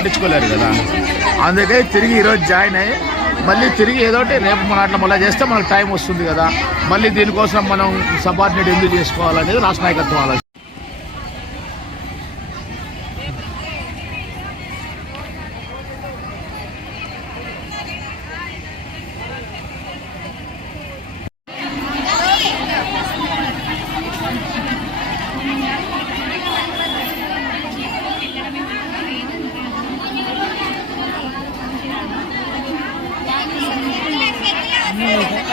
పట్టించుకోలేరు కదా. అందుకే తిరిగి ఈరోజు జాయిన్ అయ్యి మళ్ళీ తిరిగి ఏదో ఒకటి రేపు మన అట్లా మళ్ళీ చేస్తే మనకు టైం వస్తుంది కదా. మళ్ళీ దీనికోసం మనం సబార్డినేట్ ఎందుకు చేసుకోవాలనేది రాష్ట్ర నాయకత్వం ఆలోచన. ধন্যবাদ